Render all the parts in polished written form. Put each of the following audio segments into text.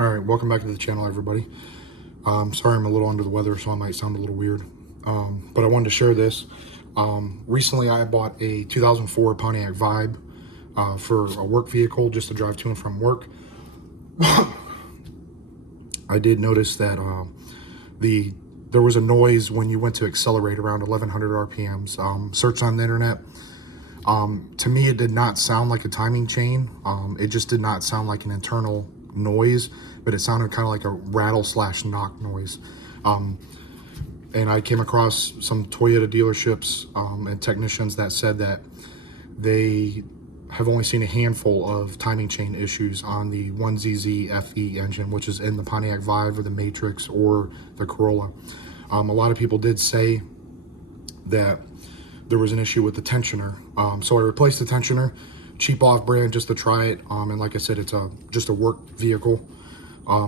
All right, welcome back to the channel, everybody. Sorry I'm a little under the weather, so I might sound a little weird. But I wanted to share this. Recently, I bought a 2004 Pontiac Vibe for a work vehicle just to drive to and from work. I did notice that there was a noise when you went to accelerate around 1100 RPMs. Searched on the internet. To me, it did not sound like a timing chain. It just did not sound like an internal noise, but it sounded kind of like a rattle / knock noise. And I came across some Toyota dealerships and technicians that said that they have only seen a handful of timing chain issues on the 1ZZ FE engine, which is in the Pontiac Vibe or the Matrix or the Corolla. A lot of people did say that there was an issue with the tensioner. So I replaced the tensioner, cheap off-brand, just to try it. And like I said, it's just a work vehicle.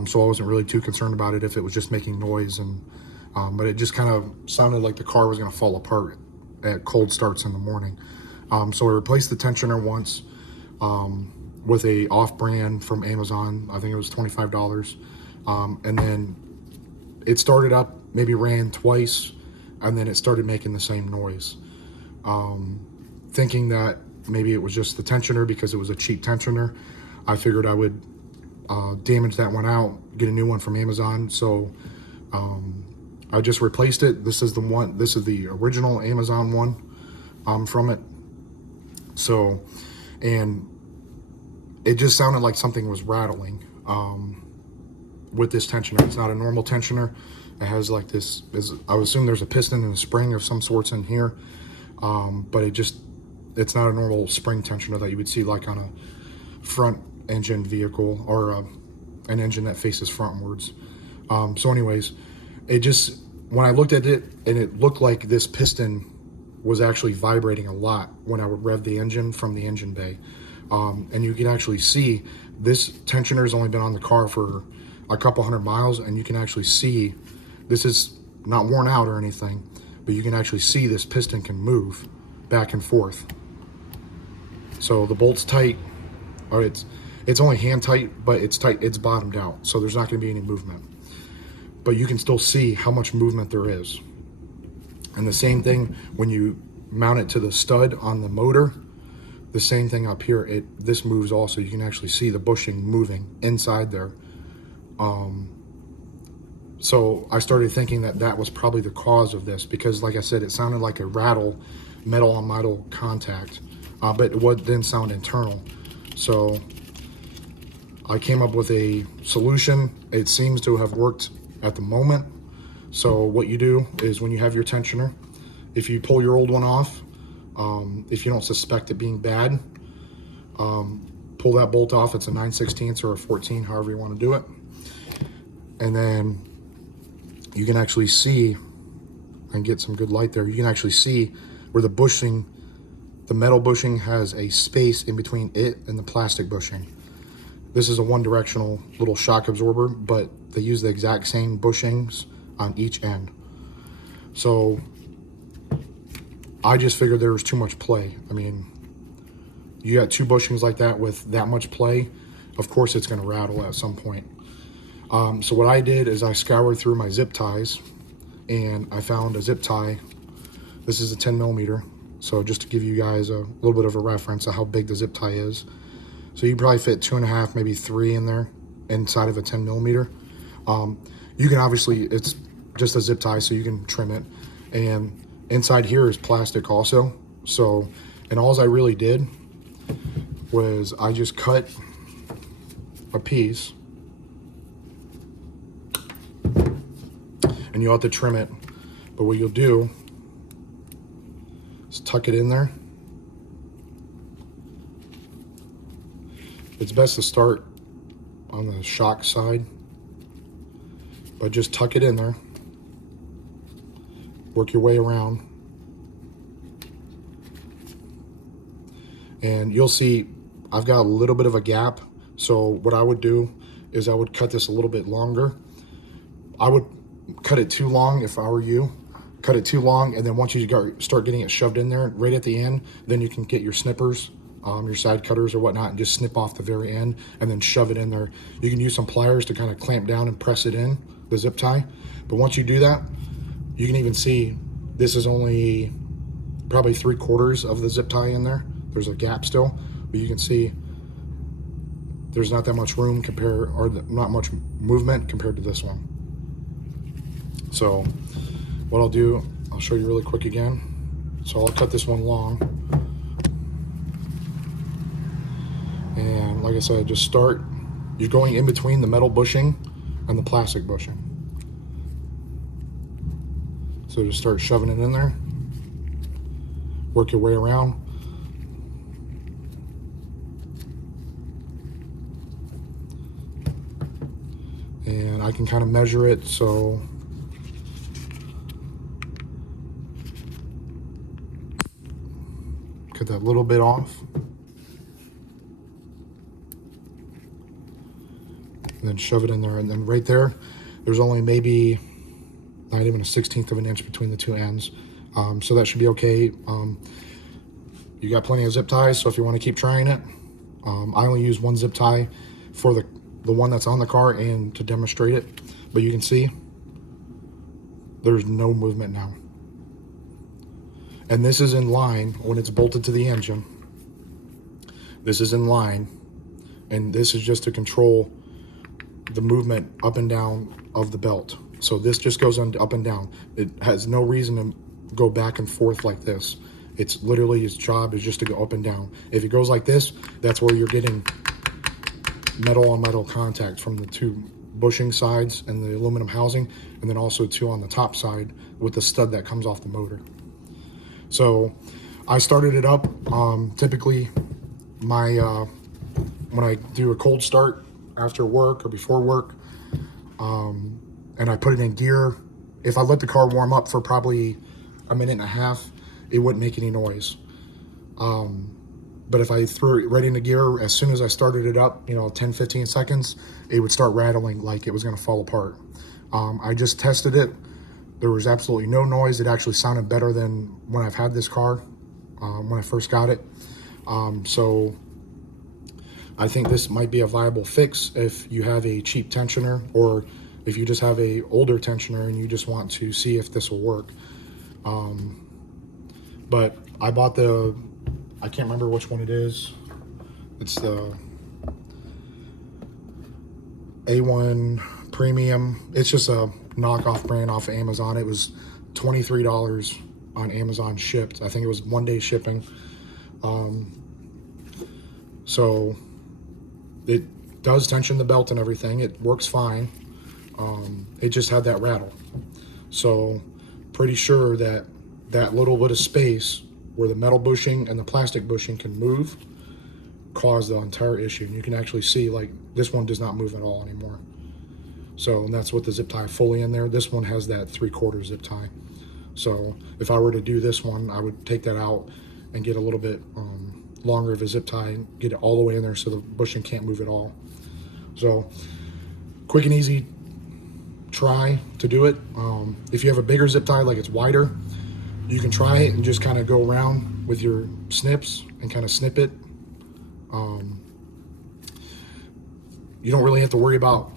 So I wasn't really too concerned about it if it was just making noise. But it just kind of sounded like the car was gonna fall apart at cold starts in the morning. So I replaced the tensioner once with a off-brand from Amazon. I think it was $25. And then it started up, maybe ran twice, and then it started making the same noise. Thinking that maybe it was just the tensioner because it was a cheap tensioner, I figured I would damage that one out, get a new one from Amazon. So I just replaced it. This is the one. This is the original Amazon one from it. So, and it just sounded like something was rattling with this tensioner. It's not a normal tensioner. It has like this, I would assume there's a piston and a spring of some sorts in here. But it's not a normal spring tensioner that you would see like on a front engine vehicle or an engine that faces frontwards. So anyways, when I looked at it, and it looked like this piston was actually vibrating a lot when I would rev the engine from the engine bay. And you can actually see this tensioner has only been on the car for a couple hundred miles, and you can actually see this is not worn out or anything, but you can actually see this piston can move back and forth. So the bolt's tight, or it's only hand tight, but it's tight, it's bottomed out, so there's not going to be any movement. But you can still see how much movement there is. And the same thing when you mount it to the stud on the motor, the same thing up here, this moves also. You can actually see the bushing moving inside there. So I started thinking that was probably the cause of this, because like I said, it sounded like a rattle, metal on metal contact, but it didn't sound internal. So I came up with a solution. It seems to have worked at the moment. So what you do is, when you have your tensioner, if you pull your old one off, if you don't suspect it being bad, pull that bolt off. It's a 9/16 or a 14, however you want to do it. And then you can actually see, and get some good light there, you can actually see where the bushing, the metal bushing has a space in between it and the plastic bushing. This is a one-directional little shock absorber, but they use the exact same bushings on each end. So I just figured there was too much play. I mean, you got two bushings like that with that much play, of course it's going to rattle at some point. So what I did is I scoured through my zip ties, and I found a zip tie. This is a 10 millimeter. So just to give you guys a little bit of a reference of how big the zip tie is. So you probably fit 2.5, maybe 3 in there inside of a 10 millimeter. You can obviously, it's just a zip tie, so you can trim it. And inside here is plastic also. So, and all I really did was I just cut a piece, and you'll have to trim it. But what you'll do is tuck it in there. It's best to start on the shock side, but just tuck it in there. Work your way around. And you'll see I've got a little bit of a gap. So what I would do is I would cut this a little bit longer. I would cut it too long if I were you. Cut it too long, and then once you start getting it shoved in there right at the end, then you can get your snippers your side cutters or whatnot, and just snip off the very end and then shove it in there. You can use some pliers to kind of clamp down and press it in, the zip tie. But once you do that, you can even see this is only probably 3/4 of the zip tie in there. There's a gap still, but you can see there's not that much room not much movement compared to this one. So what I'll do, I'll show you really quick again. So I'll cut this one long. And like I said, just start, you're going in between the metal bushing and the plastic bushing. So just start shoving it in there. Work your way around. And I can kind of measure it, so cut that little bit off. And then shove it in there, and then right there's only maybe not even a 1/16 of an inch between the two ends. So that should be okay. You got plenty of zip ties, so if you want to keep trying it, I only use one zip tie for the one that's on the car and to demonstrate it. But you can see there's no movement now. And this is in line when it's bolted to the engine. This is in line, and this is just to control the movement up and down of the belt. So this just goes on up and down. It has no reason to go back and forth like this. It's literally, its job is just to go up and down. If it goes like this, that's where you're getting metal on metal contact from the two bushing sides and the aluminum housing, and then also two on the top side with the stud that comes off the motor. So I started it up. Typically when I do a cold start after work or before work, and I put it in gear, if I let the car warm up for probably a minute and a half, it wouldn't make any noise. But if I threw it right into gear, as soon as I started it up, 10, 15 seconds, it would start rattling like it was gonna fall apart. I just tested it. There was absolutely no noise. It actually sounded better than when I've had this car, when I first got it. So I think this might be a viable fix if you have a cheap tensioner, or if you just have a older tensioner and you just want to see if this will work. But I bought I can't remember which one it is. It's the A1 Premium. It's just a knockoff brand off of Amazon. It was $23 on Amazon shipped. I think it was 1-day shipping. So it does tension the belt and everything. It works fine. It just had that rattle. So pretty sure that little bit of space where the metal bushing and the plastic bushing can move caused the entire issue. And you can actually see, like, this one does not move at all anymore. So, and that's with the zip tie fully in there. This one has that 3/4 zip tie. So if I were to do this one, I would take that out and get a little bit longer of a zip tie and get it all the way in there so the bushing can't move at all. So quick and easy try to do it. If you have a bigger zip tie, like it's wider, you can try it and just kind of go around with your snips and kind of snip it. You don't really have to worry about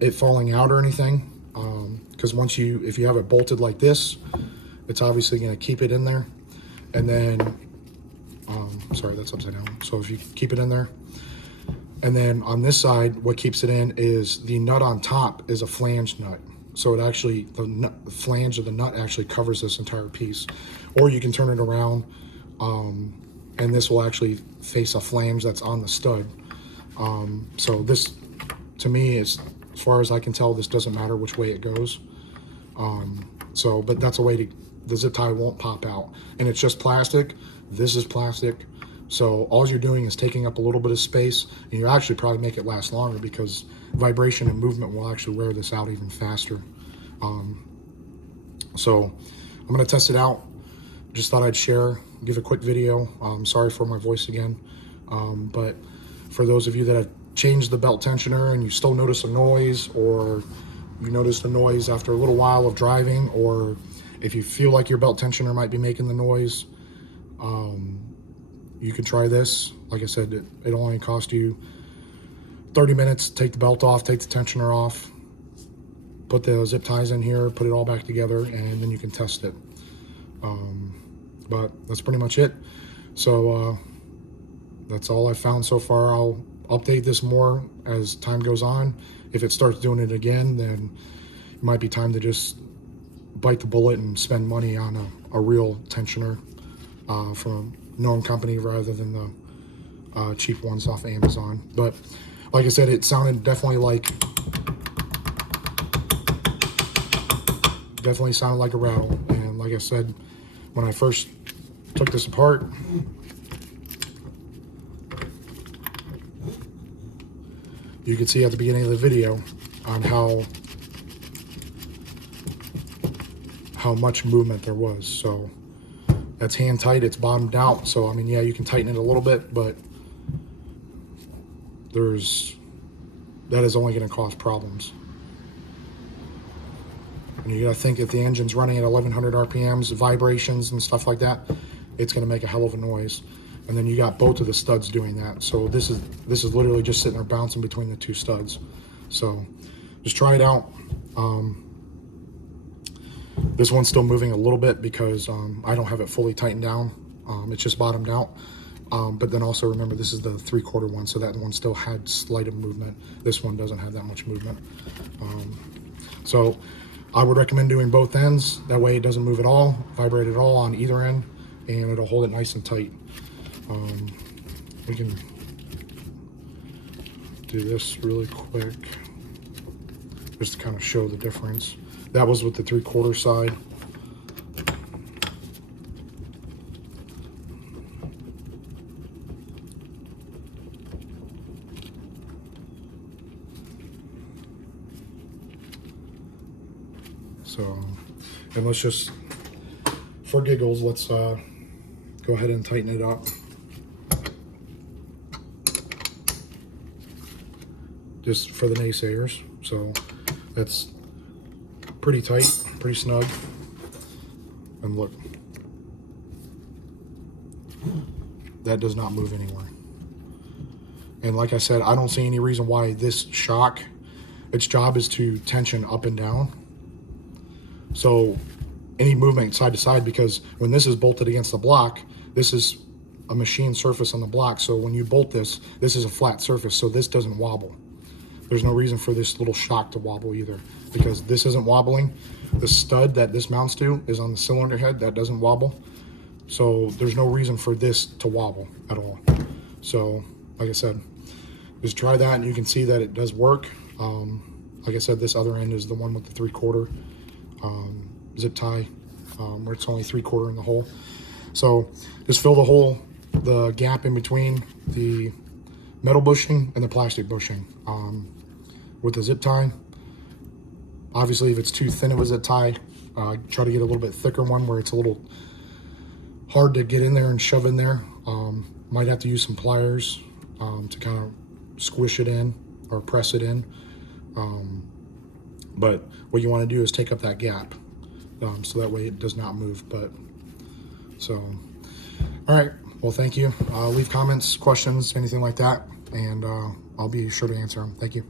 it falling out or anything, because if you have it bolted like this, it's obviously going to keep it in there. And then sorry, that's upside down. So if you keep it in there, and then on this side, what keeps it in is the nut on top is a flange nut. So it actually, the flange of the nut actually covers this entire piece. Or you can turn it around, and this will actually face a flange that's on the stud. So this, to me, is, as far as I can tell, this doesn't matter which way it goes. But that's a way the zip tie won't pop out. And it's just plastic. This is plastic. So all you're doing is taking up a little bit of space, and you actually probably make it last longer because vibration and movement will actually wear this out even faster. So I'm gonna test it out. Just thought I'd share, give a quick video. Sorry for my voice again. But for those of you that have changed the belt tensioner and you still notice a noise, or you notice the noise after a little while of driving, or if you feel like your belt tensioner might be making the noise, you can try this. Like I said, it'll only cost you 30 minutes. Take the belt off, take the tensioner off, put the zip ties in here, put it all back together, and then you can test it. But that's pretty much it. So that's all I've found so far. I'll update this more as time goes on. If it starts doing it again, then it might be time to just bite the bullet and spend money on a real tensioner from a known company rather than the cheap ones off Amazon. But like I said, it sounded definitely sounded like a Rattle. And like I said, when I first took this apart, you could see at the beginning of the video on how much movement there was. So that's hand tight, it's bottomed out. So I mean, yeah, you can tighten it a little bit, but that is only going to cause problems. And you got to think, if the engine's running at 1100 RPMs, vibrations and stuff like that, it's going to make a hell of a noise. And then you got both of the studs doing that. So this is literally just sitting there bouncing between the two studs. So just try it out. This one's still moving a little bit because I don't have it fully tightened down. It's just bottomed out. But then also remember, this is the 3/4 one, so that one still had slight of movement. This one doesn't have that much movement. So I would recommend doing both ends. That way it doesn't move at all, vibrate at all on either end, and it'll hold it nice and tight. We can do this really quick just to kind of show the difference. That was with the 3/4 side. So, and let's just, for giggles, let's go ahead and tighten it up. Just for the naysayers. So that's pretty tight, pretty snug. And look, that does not move anywhere. And like I said, I don't see any reason why this shock, its job is to tension up and down. So any movement side to side, because when this is bolted against the block, this is a machine surface on the block. So when you bolt this, this is a flat surface, so this doesn't wobble. There's no reason for this little shock to wobble either, because this isn't wobbling. The stud that this mounts to is on the cylinder head, that doesn't wobble. So there's no reason for this to wobble at all. So like I said, just try that and you can see that it does work. Like I said, this other end is the one with the 3/4 zip tie, where it's only 3/4 in the hole. So just fill the hole, the gap in between the metal bushing and the plastic bushing with the zip tie. Obviously, if it's too thin of a zip tie, try to get a little bit thicker one where it's a little hard to get in there and shove in there. Might have to use some pliers to kind of squish it in or press it in. But what you want to do is take up that gap, so that way it does not move. But so, all right, well, thank you. Leave comments, questions, anything like that, and I'll be sure to answer them. Thank you.